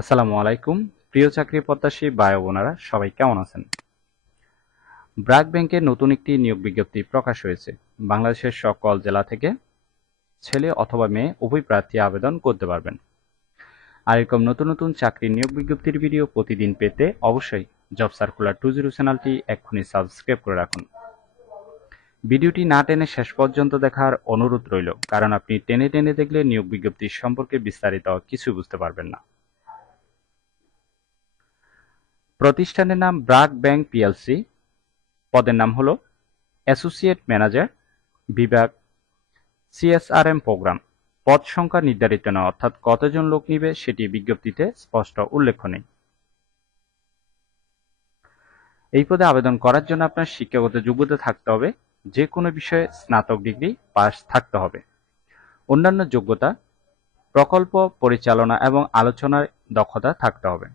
আসসালামু আলাইকুম। প্রিয় চাকরি প্রত্যাশী ভাই ও বোনেরা সবাই কেমন আছেন? ব্র্যাক ব্যাংকের নতুন একটি নিয়োগ বিজ্ঞপ্তি প্রকাশ হয়েছে। বাংলাদেশের সকল জেলা থেকে ছেলে অথবা মেয়ে উভয় প্রার্থী আবেদন করতে পারবেন। আর এরকম নতুন নতুন চাকরির নিয়োগ বিজ্ঞপ্তির ভিডিও প্রতিদিন পেতে অবশ্যই জব সার্কুলার 20 চ্যানেলটি এক্ষুনি সাবস্ক্রাইব করে রাখুন। ভিডিওটি না টেনে শেষ পর্যন্ত দেখার অনুরোধ রইল, কারণ আপনি টেনে টেনে দেখলে নিয়োগ বিজ্ঞপ্তি সম্পর্কে বিস্তারিত কিছু বুঝতে পারবেন না। প্রতিষ্ঠানের নাম ব্র্যাক ব্যাংক পিএলসি। পদের নাম হলো অ্যাসোসিয়েট ম্যানেজার, বিভাগ সিএসআরএম প্রোগ্রাম। পদ সংখ্যা নির্ধারিত নয়, অর্থাৎ কতজন লোক নিবে সেটি বিজ্ঞপ্তিতে স্পষ্ট উল্লেখ নেই। এই পদে আবেদন করার জন্য আপনার শিক্ষাগত যোগ্যতা থাকতে হবে, যে কোনো বিষয়ে স্নাতক ডিগ্রি পাস থাকতে হবে। অন্যান্য যোগ্যতা প্রকল্প পরিচালনা এবং আলোচনার দক্ষতা থাকতে হবে।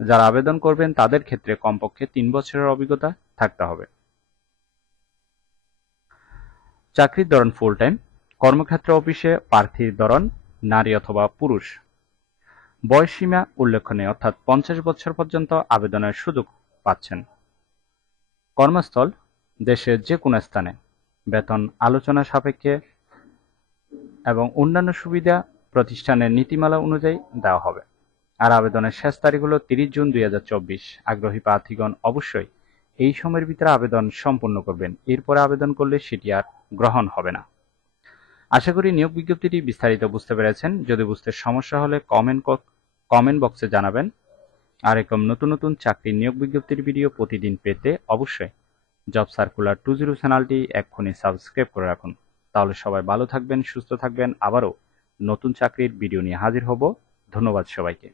যারা আবেদন করবেন তাদের ক্ষেত্রে কমপক্ষে 3 বছরের অভিজ্ঞতা থাকতে হবে। চাকরির ধরন ফুল টাইম। কর্মক্ষেত্র অফিসে প্রার্থীর ধরন নারী অথবা পুরুষ। বয়সসীমা উল্লেখ নেই, অর্থাৎ 50 বছর পর্যন্ত আবেদনের সুযোগ পাচ্ছেন। কর্মস্থল দেশের যে কোনো স্থানে। বেতন আলোচনা সাপেক্ষে এবং অন্যান্য সুবিধা প্রতিষ্ঠানের নীতিমালা অনুযায়ী দেওয়া হবে। আর আবেদনের শেষ তারিখ হলো 30 জুন 2024। আগ্রহী প্রার্থীগণ অবশ্যই এই সময়ের ভিতরে আবেদন সম্পূর্ণ করবেন, এরপরে আবেদন করলে সেটি আর গ্রহণ হবে না। আশা করি নিয়োগ বিজ্ঞপ্তিটি বিস্তারিত বুঝতে পেরেছেন। যদি বুঝতে সমস্যা হলে কমেন্ট বক্সে জানাবেন। আর এরকম নতুন নতুন চাকরির নিয়োগ বিজ্ঞপ্তির ভিডিও প্রতিদিন পেতে অবশ্যই জব সার্কুলার 20 চ্যানেলটি এক্ষুনি সাবস্ক্রাইব করে রাখুন। তাহলে সবাই ভালো থাকবেন, সুস্থ থাকবেন। আবারও নতুন চাকরির ভিডিও নিয়ে হাজির হব। ধন্যবাদ সবাইকে।